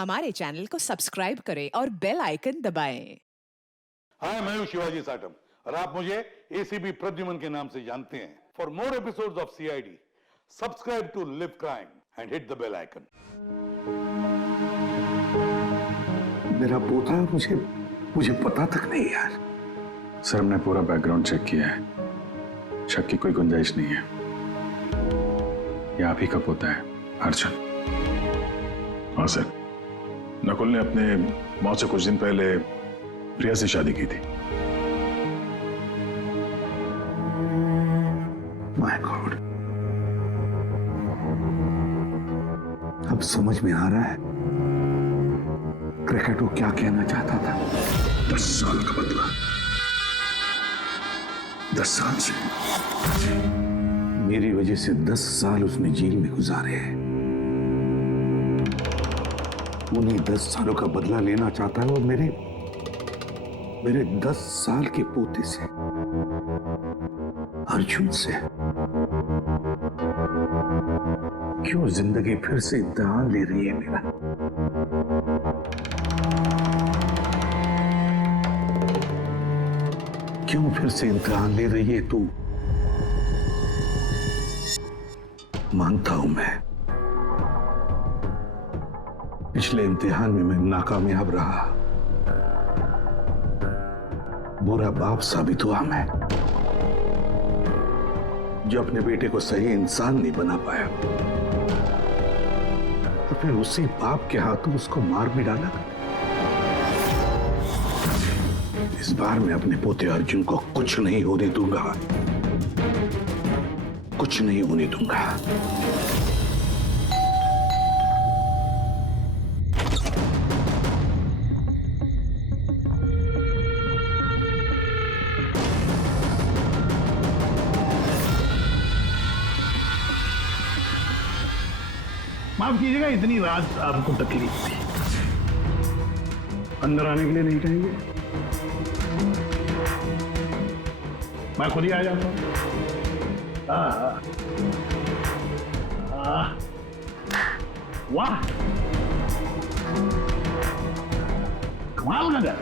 हमारे चैनल को सब्सक्राइब करें और बेल आइकन दबाएं। हाय, मैं हूं शिवाजी साटम और आप मुझे एसीपी प्रद्युमन के नाम से जानते हैं। For more episodes of CID, subscribe to Live Crime and hit the bell icon. मेरा पोता मुझे पता तक नहीं यार। सर, हमने पूरा बैकग्राउंड चेक किया है, शक की कोई गुंजाइश नहीं है। ये आप ही का पोता है, अर्जुन। हाँ सर, नकुल ने अपने मौत से कुछ दिन पहले प्रिया से शादी की थी। माय गॉड, अब समझ में आ रहा है क्रिकेट वो क्या कहना चाहता था। 10 साल का बदला, 10 साल से। मेरी वजह से 10 साल उसने जेल में गुजारे हैं। उन्हीं 10 सालों का बदला लेना चाहता है वो मेरे 10 साल के पोते से, अर्जुन से। क्यों जिंदगी फिर से इम्तिहान ले रही है मेरा? क्यों फिर से इम्तिहान ले रही है तू? मानता हूं मैं, पिछले इम्तिहान में मैं नाकामयाब रहा, बुरा बाप साबित हुआ मैं, जो अपने बेटे को सही इंसान नहीं बना पाया। और फिर उसी बाप के हाथों उसको मार भी डाला। इस बार मैं अपने पोते अर्जुन को कुछ नहीं होने दूंगा, कुछ नहीं होने दूंगा। माफ कीजिएगा, इतनी रात आपको तकलीफ थी। अंदर आने के लिए नहीं कहेंगे? मैं खुद ही आ जाता हूँ। वाह, कमाल का घर।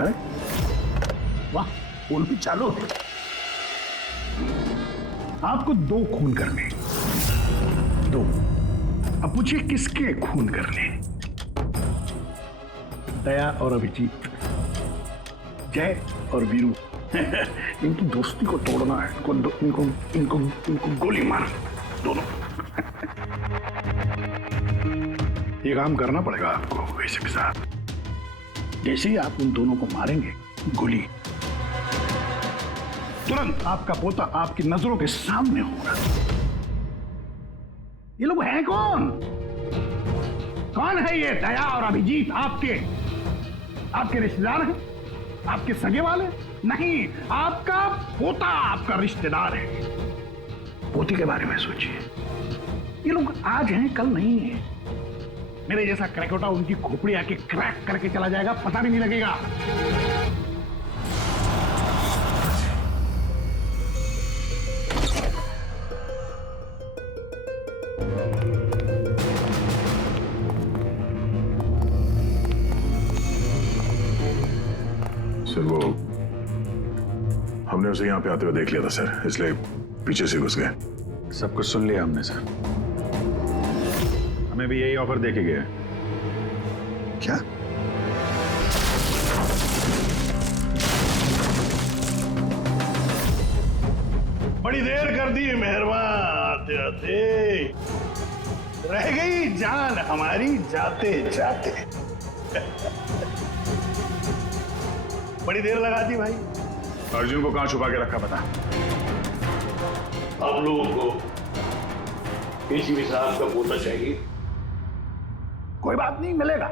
अरे वाह, फूल भी चालू है। आपको 2 खून करने, 2। अब पूछिए किसके खून करने? दया और अभिजीत, जय और वीरू। इनकी दोस्ती को तोड़ना है। इनको गोली मार, दोनों। ये काम करना पड़ेगा आपको वैसे के साथ। जैसे ही आप उन दोनों को मारेंगे गोली, तुरंत आपका पोता आपकी नजरों के सामने होगा। ये लोग हैं कौन? कौन है ये दया और अभिजीत? आपके रिश्तेदार हैं? आपके सगे वाले? नहीं, आपका पोता आपका रिश्तेदार है। पोती के बारे में सोचिए। ये लोग आज हैं, कल नहीं है। मेरे जैसा क्रैकोटा उनकी खोपड़ी आके क्रैक करके चला जाएगा, पता भी नहीं लगेगा। सर, वो हमने उसे यहाँ पे आते हुए देख लिया था सर, इसलिए पीछे से घुस गए। सब कुछ सुन लिया हमने सर। हमें भी यही ऑफर दे के गया। क्या? बड़ी देर कर दी मेहरबान, आते आते। रह गई जान हमारी जाते जाते। बड़ी देर लगा दी भाई। अर्जुन को कहाँ छुपा के रखा पता? आप लोगों को एसीपी साहब का पोता चाहिए? कोई बात नहीं, मिलेगा।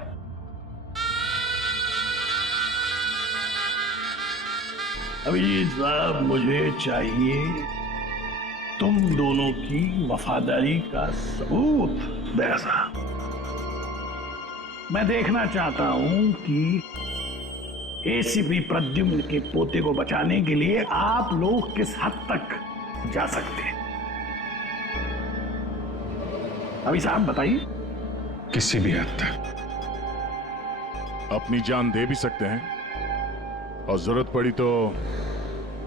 अभिजीत साहब, मुझे चाहिए तुम दोनों की वफादारी का सबूत। दया साहब, मैं देखना चाहता हूं कि एसीपी प्रद्युम्न के पोते को बचाने के लिए आप लोग किस हद तक जा सकते हैं। अभी साहब बताइए। किसी भी हद तक। अपनी जान दे भी सकते हैं और जरूरत पड़ी तो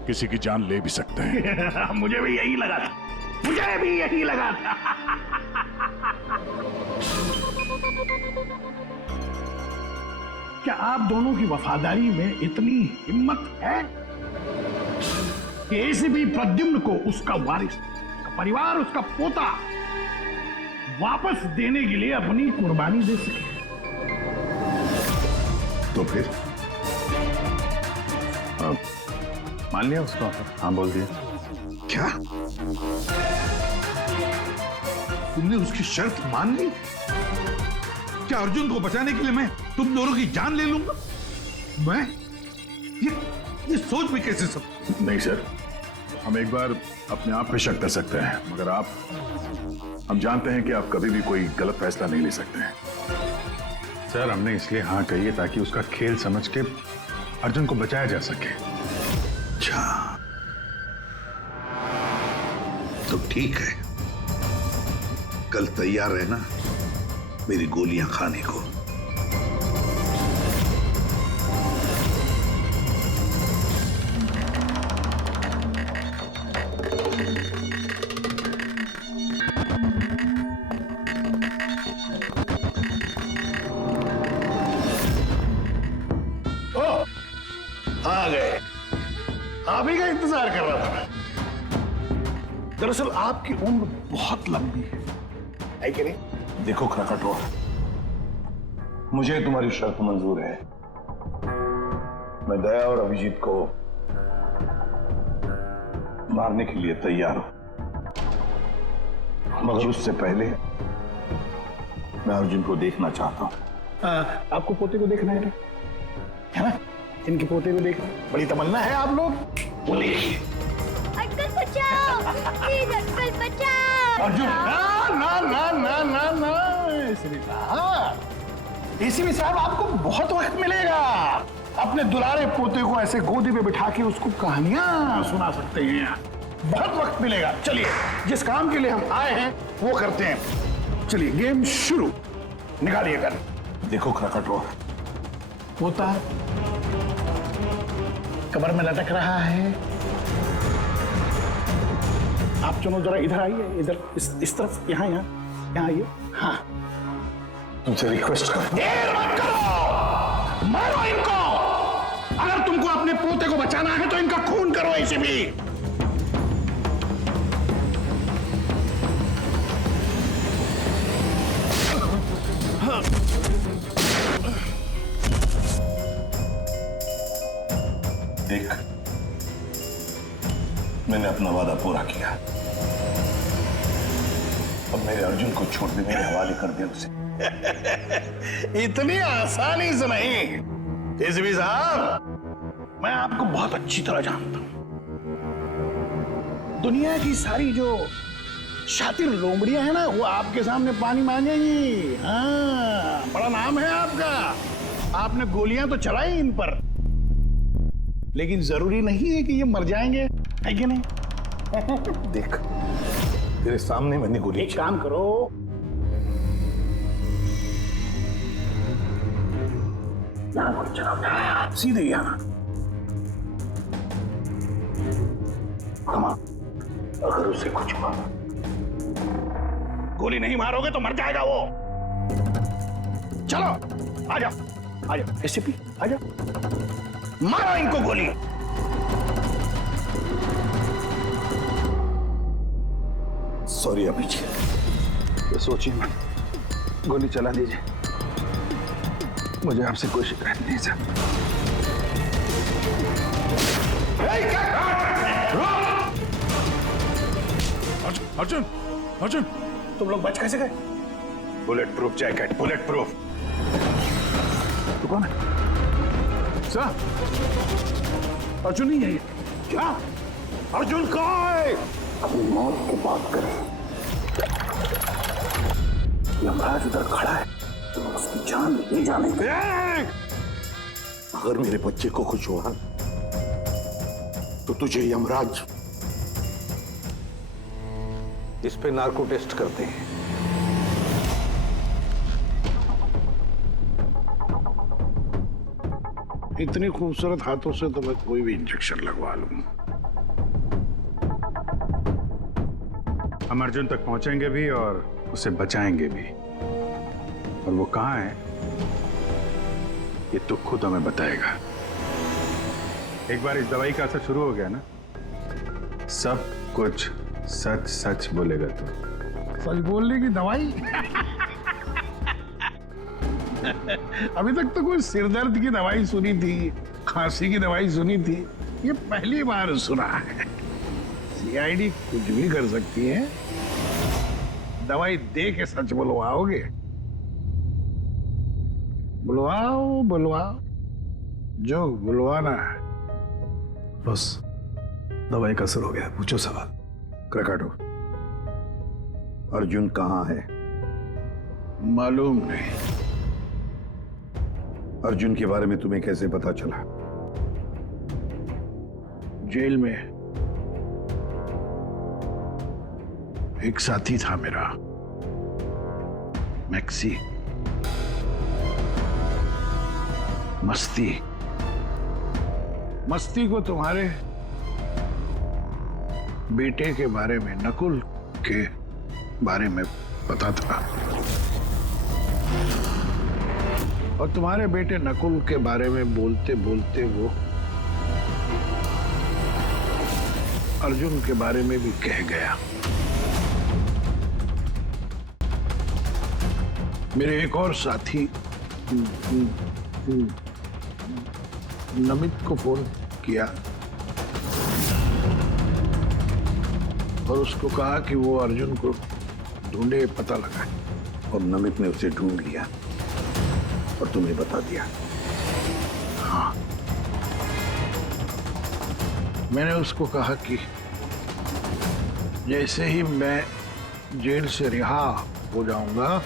किसी की जान ले भी सकते हैं। मुझे भी यही लगा था, मुझे भी यही लगा था। क्या आप दोनों की वफादारी में इतनी हिम्मत है कि एसीपी प्रद्युम्न को उसका वारिस, उसका परिवार, उसका पोता वापस देने के लिए अपनी कुर्बानी दे सके? तो फिर मान लिया उसका ऑफर? हाँ बोल दिया। क्या तुमने उसकी शर्त मान ली? क्या अर्जुन को बचाने के लिए मैं तुम दोनों की जान ले लूंगा? मैं ये सोच भी कैसे सकता? नहीं सर, हम एक बार अपने आप पे शक कर सकते हैं, मगर हम जानते हैं कि आप कभी भी कोई गलत फैसला नहीं ले सकते हैं। सर हमने इसलिए हाँ कही है ताकि उसका खेल समझ के अर्जुन को बचाया जा सके। अच्छा तो ठीक है, कल तैयार रहना मेरी गोलियां खाने को। आ गए, आप ही का इंतजार कर रहा था। दरअसल आपकी उम्र बहुत लंबी है कि नहीं? देखो क्रकटो, मुझे तुम्हारी शर्त मंजूर है। मैं दया और अभिजीत को मारने के लिए तैयार हूं, मगर उससे पहले मैं अर्जुन को देखना चाहता हूं। आपको पोते को देखना है ना? इनके पोते को देखना बड़ी तमन्ना है आप लोग। वो देखिए अंकल बचाओ, प्लीज अंकल बचाओ। अर्जुन, ना ना ना ना ना ना, एसीपी साहब आपको बहुत वक्त मिलेगा। अपने दुलारे पोते को ऐसे गोदी पे बिठा के उसको कहानियां सुना सकते हैं, बहुत वक्त मिलेगा। चलिए, जिस काम के लिए हम आए हैं वो करते हैं। चलिए गेम शुरू, निकालिए गन। देखो क्रकटो, पोता कमर में लटक रहा है। आप दोनों जरा इधर आइए, इधर इस तरफ, यहाँ आइए। हाँ, तुमसे रिक्वेस्ट कर, देर मत करो, मारो इनको। अगर तुमको अपने पोते को बचाना है तो इनका खून करो। ऐसे भी देख, मैंने अपना वादा पूरा किया। अब मेरे अर्जुन को छोड़ दे, मेरे हवाले कर दे उसे। इतनी आसानी से नहीं एसीपी साहब, मैं आपको बहुत अच्छी तरह जानता हूं। दुनिया की सारी जो शातिर लोमड़ियां हैं ना, वो आपके सामने पानी मांगेंगी। हाँ, बड़ा नाम है आपका, आपने गोलियां तो चलाई इन पर, लेकिन जरूरी नहीं है कि ये मर जाएंगे, है कि नहीं? देख, तेरे सामने मैंने गोली एक काम करो, यहां गोली चलाओ, सीधे यहां। कमा, अगर उसे कुछ हुआ, गोली नहीं मारोगे तो मर जाएगा वो। चलो, आ जाओ, आ जाओ एसीपी, आ जाओ, मारो इनको गोली। सॉरी अभिजीत, तो सोचिए मत, गोली चला दीजिए, मुझे आपसे कोई शिकायत नहीं सर। अर्जुन, अर्जुन, तुम लोग बच कैसे गए? Bullet proof jacket, bullet proof. तू कौन है? सर, अर्जुन नहीं है ये। क्या? अर्जुन कहाँ है? अपनी मौत की बात करें, यमराज उधर खड़ा है, तो उसकी जान ले जाने के। अगर मेरे बच्चे को कुछ हुआ तो तुझे यमराज इस पे नार्को टेस्ट करते हैं। इतनी खूबसूरत हाथों से तो मैं कोई भी इंजेक्शन लगवा लूं। हम अर्जुन तक पहुंचेंगे भी और उसे बचाएंगे भी। और वो कहाँ है ये तो खुद हमें बताएगा। एक बार इस दवाई का असर शुरू हो गया ना, सब कुछ सच सच बोलेगा तू। सच बोलने की दवाई? अभी तक तो कोई सिरदर्द की दवाई सुनी थी, खांसी की दवाई सुनी थी, ये पहली बार सुना है। सीआईडी कुछ भी कर सकती है। दवाई दे के सच बुलवाओगे? बुलवाओ बुलवाओ, जो बुलवाना है। बस दवाई का असर हो गया, पूछो सवाल। क्रकाटो, अर्जुन कहाँ है? मालूम नहीं। अर्जुन के बारे में तुम्हें कैसे पता चला? जेल में एक साथी था मेरा, मैक्सी। मस्ती को तुम्हारे बेटे के बारे में, नकुल के बारे में पता था, और तुम्हारे बेटे नकुल के बारे में बोलते बोलते वो अर्जुन के बारे में भी कह गया। मेरे एक और साथी नमित को फोन किया और उसको कहा कि वो अर्जुन को ढूंढे, पता लगा। और नमित ने उसे ढूंढ लिया और तुम्हें बता दिया। हाँ, मैंने उसको कहा कि जैसे ही मैं जेल से रिहा हो जाऊंगा,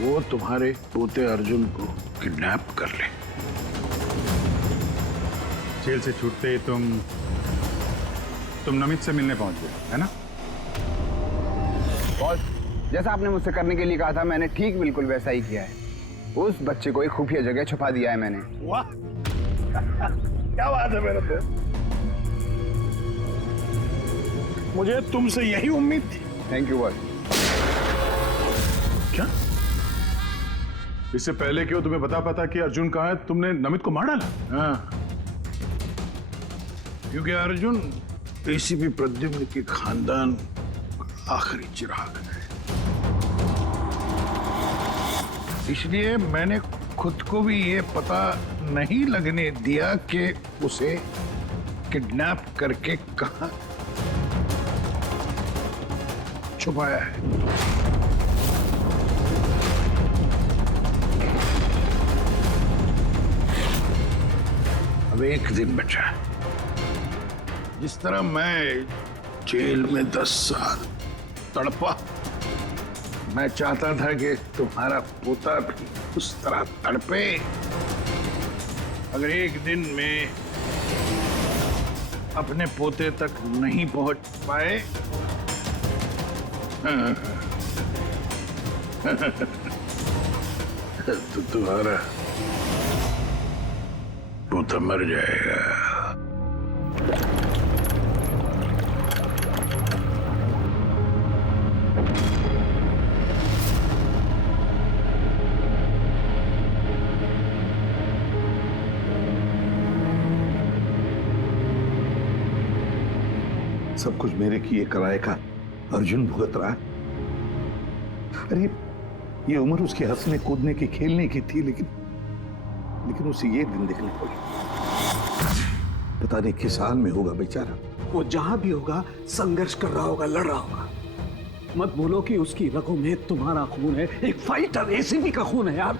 वो तुम्हारे पोते अर्जुन को किडनैप कर ले। जेल से छूटते ही तुम नमित से मिलने पहुंच गए, है ना? बॉस, जैसा आपने मुझसे करने के लिए कहा था, मैंने ठीक बिल्कुल वैसा ही किया है। उस बच्चे को एक खुफिया जगह छुपा दिया है मैंने। वाह, क्या बात है मेरे तो। मुझे तुमसे यही उम्मीद थी। Thank you boss. क्या? इससे पहले कि वो तुम्हें बता कि अर्जुन कहाँ है, तुमने नमित को मार डाला? हाँ, क्योंकि अर्जुन एसीपी प्रद्युम्न के खानदान आखिरी चिराग है। इसलिए मैंने खुद को भी ये पता नहीं लगने दिया कि उसे किडनैप करके कहां छुपाया है। अब एक दिन बचा है। जिस तरह मैं जेल में 10 साल तड़पा, मैं चाहता था कि तुम्हारा पोता भी उस तरह तड़पे। अगर एक दिन में अपने पोते तक नहीं पहुंच पाए तो तुम्हारा पोता मर जाएगा। सब कुछ मेरे किए कराए का अर्जुन भुगत रहा। अरे ये उम्र उसके हंसने कूदने की, खेलने की थी, लेकिन उसे ये दिन देखने पड़े। पता नहीं किस हाल में होगा बेचारा। वो जहां भी होगा संघर्ष कर रहा होगा, लड़ रहा होगा। मत बोलो कि उसकी रगों में तुम्हारा खून है। एक फाइटर एसीपी का खून है यार।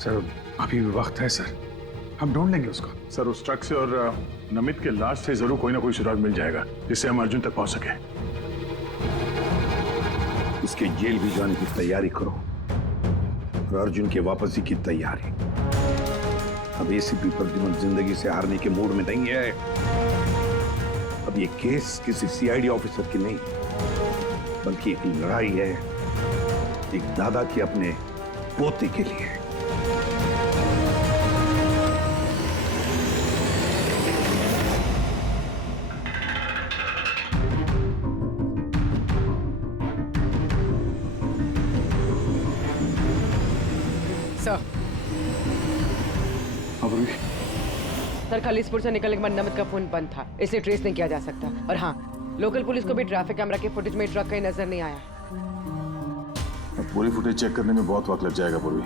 सर अभी भी वक्त है सर, हम ढूंढ लेंगे उसको। सर उस ट्रक से और नमित के लाश से जरूर कोई ना कोई सुराग मिल जाएगा जिससे हम अर्जुन तक पहुंच सके। इसके जेल भी जाने की तैयारी करो और अर्जुन के वापसी की तैयारी। अब एसीपी प्रद्युम्न जिंदगी से हारने के मूड में नहीं है। अब ये केस किसी सीआईडी ऑफिसर की नहीं, बल्कि एक लड़ाई है एक दादा के अपने पोते के लिए। सर सर खलीसपुर से निकलने के बाद नमित का फोन बंद था, इसलिए ट्रेस नहीं किया जा सकता। और हाँ, लोकल पुलिस को भी ट्रैफिक कैमरा के फुटेज में ट्रक कहीं नजर नहीं आया। पूरी फुटेज चेक करने में बहुत वक्त लग जाएगा पूर्वी,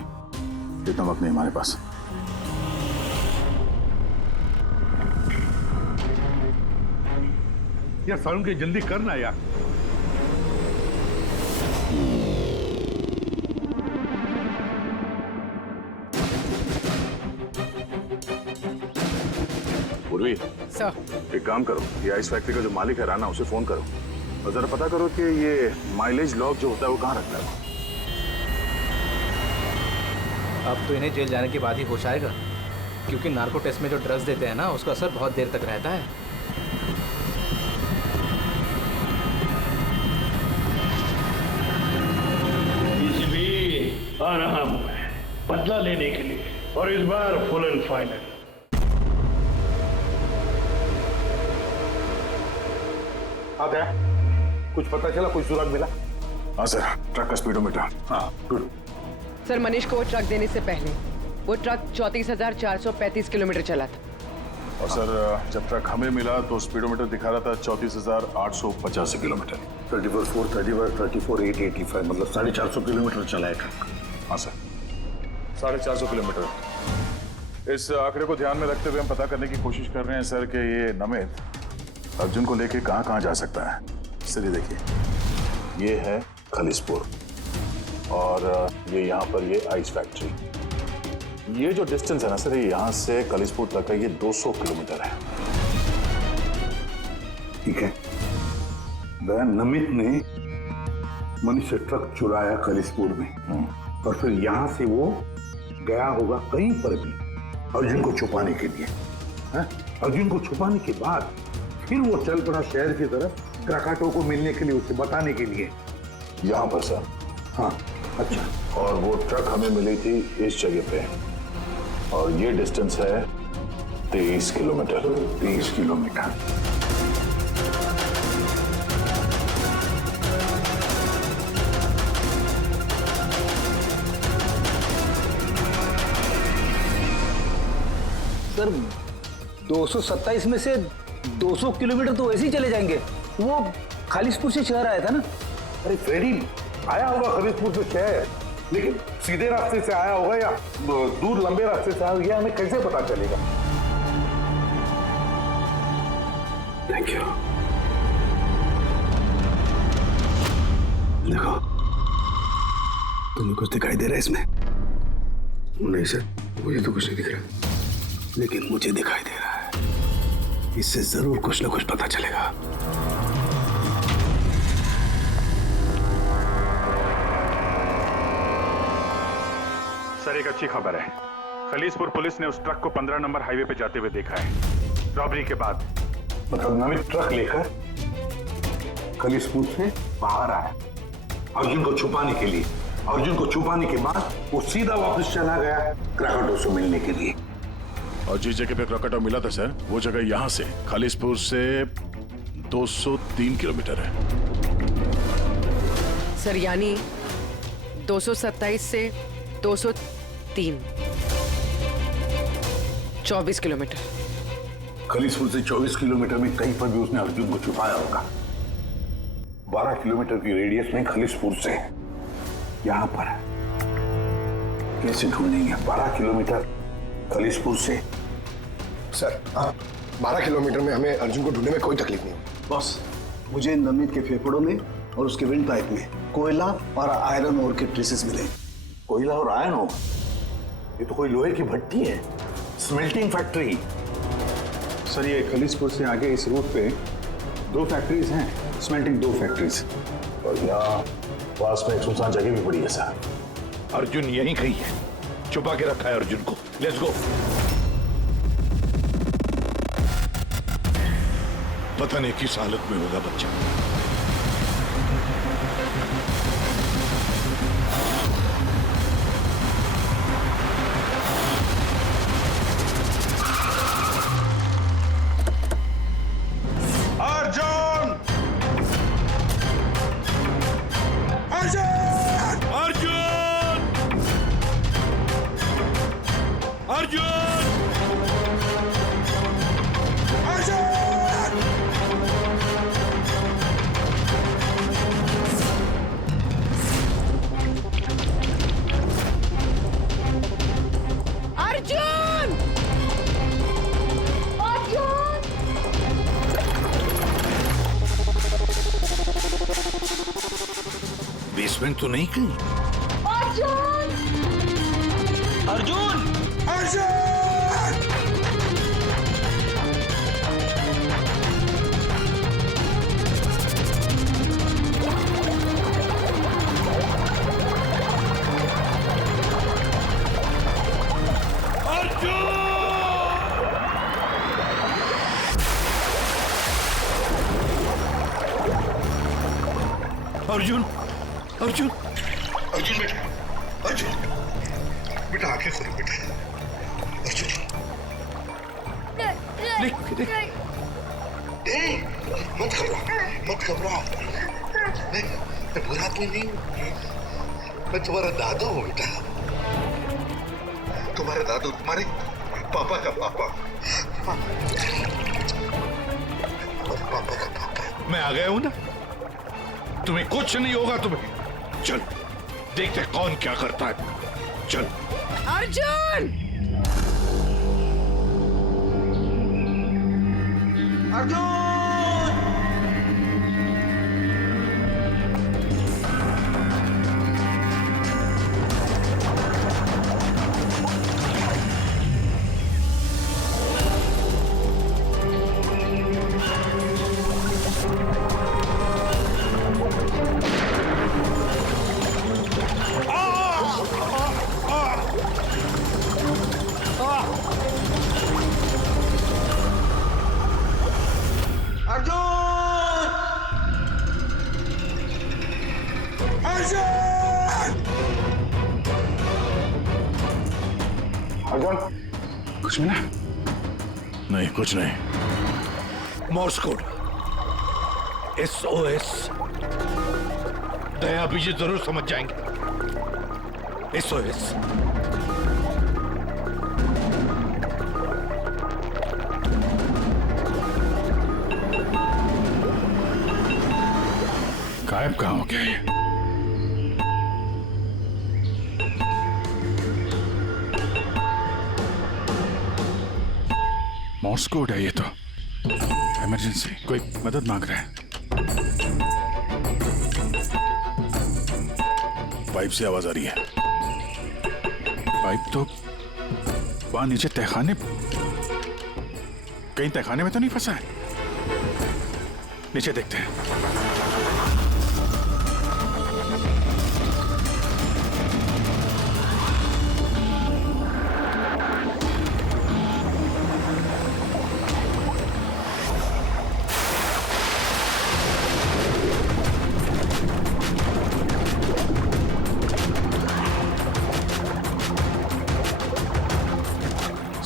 इतना वक्त नहीं हमारे पास। यार सारुण के जल्दी करना यार। पूर्वी, सर एक काम करो, ये आइस फैक्ट्री का जो मालिक है राना, उसे फोन करो और जरा पता करो कि ये माइलेज लॉग जो होता है वो कहाँ रखता है। अब तो इन्हें जेल जाने के बाद ही होश आएगा, क्योंकि नार्को टेस्ट में जो ड्रग्स देते हैं ना, उसका असर बहुत देर तक रहता है। आ रहा हूं मैं बदला लेने के लिए, और इस बार फुल एंड फाइनल। कुछ पता चला, कोई सुराग मिला? हाँ सर, ट्रक का स्पीडोमीटर। हाँ गुड। सर मनीष को वो ट्रक देने से पहले वो ट्रक 34,435 किलोमीटर चला था। और सर जब ट्रक हमें मिला तो स्पीडोमीटर दिखा रहा था 34,885 किलोमीटर। 34,885 मतलब 450 किलोमीटर चला है ट्रक। हाँ सर, 450 किलोमीटर। इस आंकड़े को ध्यान में रखते हुए हम पता करने की कोशिश कर रहे हैं सर कि ये नमित अर्जुन को लेके कहाँ कहाँ जा सकता है। चलिए देखिए, ये है खलीसपुर और ये यहाँ पर ये आइस फैक्ट्री। ये जो डिस्टेंस है ना सर, ये यहाँ से खलीसपुर तक का ये 200 किलोमीटर है। ठीक है, नमित ने मनीष से ट्रक चुराया खलीसपुर में और फिर यहाँ से वो गया होगा कहीं पर भी अर्जुन को छुपाने के लिए। अर्जुन को छुपाने के बाद फिर वो चल पड़ा शहर की तरफ क्राकाटो को मिलने के लिए, उसे बताने के लिए। यहाँ पर सर? हाँ। अच्छा। और वो ट्रक हमें मिली थी इस जगह पे और ये डिस्टेंस है 23 किलोमीटर। 23 किलोमीटर। सर 227 में से 200 किलोमीटर तो वैसे ही चले जाएंगे। वो खालिसपुर से शहर आया था ना। अरे फ्रेडी, आया होगा खलीसपुर से शहर, लेकिन सीधे रास्ते से आया होगा या दूर लंबे रास्ते से आया होगा, हमें कैसे पता चलेगा? Thank you. देखो, तुम्हें कुछ दिखाई दे रहा है इसमें? नहीं सर, मुझे तो कुछ नहीं दिख रहा, लेकिन मुझे दिखाई दे रहा है। इससे जरूर कुछ ना कुछ पता चलेगा। सर एक अच्छी खबर है, खलीसपुर पुलिस ने उस ट्रक को 15 नंबर हाईवे पे जाते हुए देखा है, रॉबरी के बाद। मतलब नमित ट्रक लेकर खलीसपुर से बाहर आया अर्जुन को छुपाने के लिए। अर्जुन को छुपाने के बाद वो सीधा वापस चला गया क्राकाटो से मिलने के लिए। और जिस जगह पे क्राकाटो मिला था सर, वो जगह यहाँ से खलीसपुर से 203 किलोमीटर है। सर यानी 227 से 203, 24 किलोमीटर। खलीसपुर से 24 किलोमीटर में कहीं पर भी उसने अर्जुन को छुपाया होगा। 12 किलोमीटर की रेडियस में खलीसपुर से यहां पर कैसे ढूंढेंगे? 12 किलोमीटर खलीसपुर से। सर 12 किलोमीटर में हमें अर्जुन को ढूंढने में कोई तकलीफ नहीं होगी। बॉस, मुझे नमित के फेफड़ों में और उसके विंड पाइप में कोयला और आयरन ओर के ट्रेसेस मिले। कोयला और आयरन ओर? ये तो कोई लोहे की भट्टी है, स्मेल्टिंग फैक्ट्री। सर ये खलीसपुर से आगे इस रूट पे 2 फैक्ट्रीज हैं, स्मेल्टिंग 2 फैक्ट्रीज। और यहाँ पास में एक सुनसान जगह भी पड़ी है सर। अर्जुन यहीं कहीं है, छुपा के रखा है अर्जुन को। Let's go. पता नहीं किस हालत में होगा बच्चा। अर्जुन! अर्जुन! अर्जुन! बेसमेंट तो नहीं कहीं? अर्जुन! अर्जुन! अर्जुन! अर्जुन! अर्जुन! अर्जुन बेटा, अर्जुन बेटा, आंखें खोलो बेटा। अर्जुन नहीं, मत घबराओ। मैं बुरा आदमी नहीं हूँ। मैं तुम्हारा दादू हूँ बेटा, तुम्हारे दादू, तुम्हारे पापा का पापा, पापा का पापा। मैं आ गया हूँ ना, तुम्हें कुछ नहीं होगा। तुम्हें चल देखते कौन क्या करता है। चल। अर्जुन! अर्जुन! कुछ मिला? नहीं, कुछ नहीं। Morse code, SOS। दया बीजी जरूर समझ जाएंगे। SOS। गायब कहाँ हो गया ये? मॉर्स कोड है ये तो। इमरजेंसी, कोई मदद मांग रहा है। पाइप से आवाज आ रही है। पाइप तो वहां नीचे तहखाने, कहीं तहखाने में तो नहीं फंसा है? नीचे देखते हैं।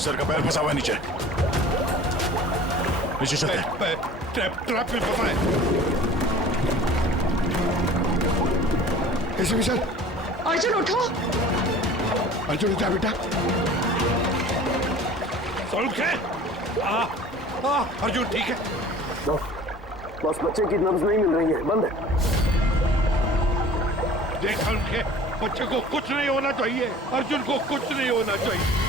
सर का पैर फंसा हुआ है नीचे। नीचे चलते हैं। ट्रैप में फंसा है। ऐसे भी सर। अर्जुन उठो। अर्जुन उठा बेटा। अर्जुन ठीक है? बस बच्चे की नब्ज नहीं मिल रही है, बंद है। देखा उनके बच्चे को कुछ नहीं होना चाहिए। अर्जुन को कुछ नहीं होना चाहिए।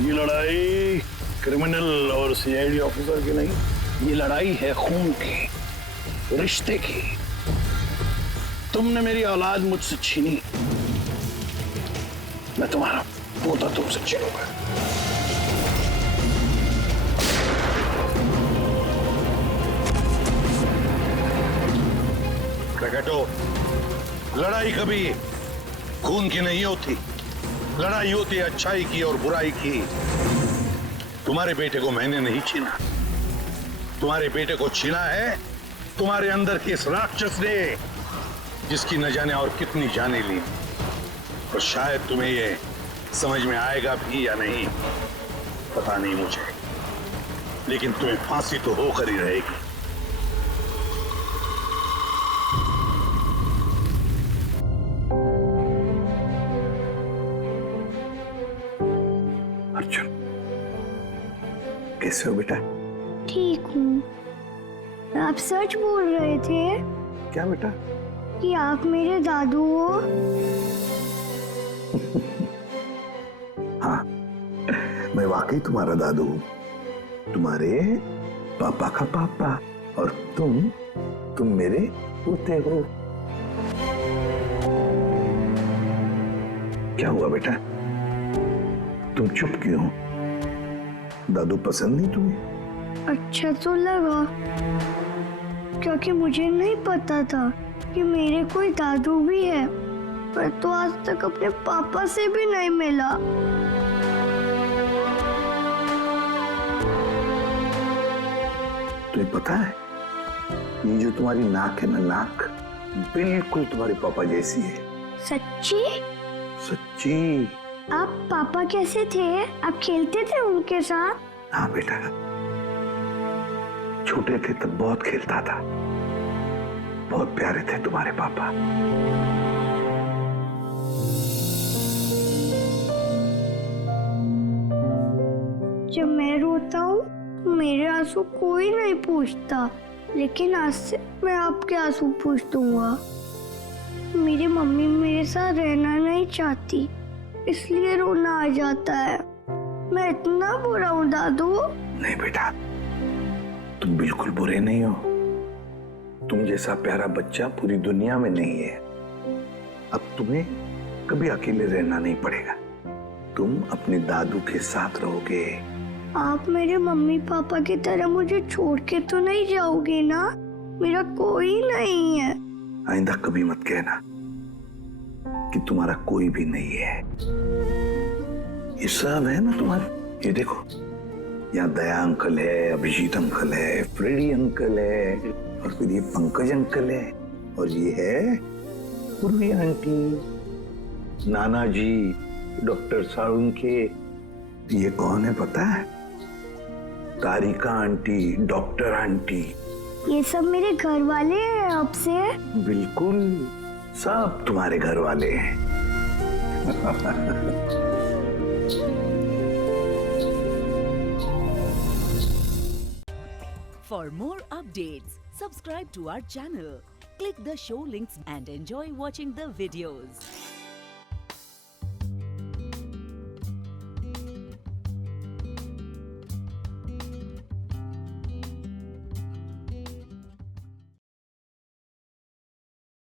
ये लड़ाई क्रिमिनल और CID ऑफिसर की नहीं, ये लड़ाई है खून की, रिश्ते की। तुमने मेरी औलाद मुझसे छीनी, मैं तुम्हारा पोता तुमसे छीनूंगा। क्रिकेटो, लड़ाई कभी खून की नहीं होती, लड़ाई होती है अच्छाई की और बुराई की। तुम्हारे बेटे को मैंने नहीं छीना, तुम्हारे बेटे को छीना है तुम्हारे अंदर के इस राक्षस ने, जिसकी न जाने और कितनी जाने ली। और शायद तुम्हें ये समझ में आएगा भी या नहीं पता नहीं मुझे, लेकिन तुम्हें फांसी तो होकर ही रहेगी। अर्जुन, कैसे हो बेटा? ठीक हूँ। आप सच बोल रहे थे क्या बेटा? कि आप मेरे दादू हो? हाँ, मैं वाकई तुम्हारा दादू हूँ, तुम्हारे पापा का पापा, और तुम मेरे पोते हो। क्या हुआ बेटा, तुम चुप क्यों हो? दादू पसंद नहीं तुम्हें? अच्छा तो लगा, क्योंकि मुझे नहीं पता था कि मेरे कोई दादू भी है, पर तो आज तक अपने पापा से भी नहीं मिला। तुम्हें पता है, ये जो तुम्हारी नाक है ना, नाक बिल्कुल तुम्हारे पापा जैसी है। सच्ची? सच्ची। आप पापा कैसे थे? आप खेलते थे उनके साथ? हाँ बेटा, छोटे थे तब बहुत खेलता था, बहुत प्यारे थे तुम्हारे पापा। जब मैं रोता हूँ मेरे आंसू कोई नहीं पूछता, लेकिन आज से मैं आपके आंसू पूछ दूंगा। मेरी मम्मी मेरे साथ रहना नहीं चाहती, इसलिए रोना आ जाता है। मैं इतना बुरा हूँ दादू? नहीं बेटा, तुम बिल्कुल बुरे नहीं हो। तुम जैसा प्यारा बच्चा पूरी दुनिया में नहीं है। अब तुम्हें कभी अकेले रहना नहीं पड़ेगा, तुम अपने दादू के साथ रहोगे। आप मेरे मम्मी पापा की तरह मुझे छोड़ के तो नहीं जाओगे ना? मेरा कोई नहीं है। आइंदा कभी मत कहना कि तुम्हारा कोई भी नहीं है। ये सब है ना तुम्हारे, ये देखो, यहाँ दया अंकल है, अभिजीत अंकल है, फ्रेडी अंकल है, और फिर ये पंकज अंकल है, और ये है पूर्वी आंटी, नाना जी, डॉक्टर साळुंखे। ये कौन है पता है? तारिका आंटी, डॉक्टर आंटी। ये सब मेरे घर वाले हैं आपसे? बिल्कुल, सब तुम्हारे घर वाले हैं। For more updates, subscribe to our channel, click the show links and enjoy watching the videos.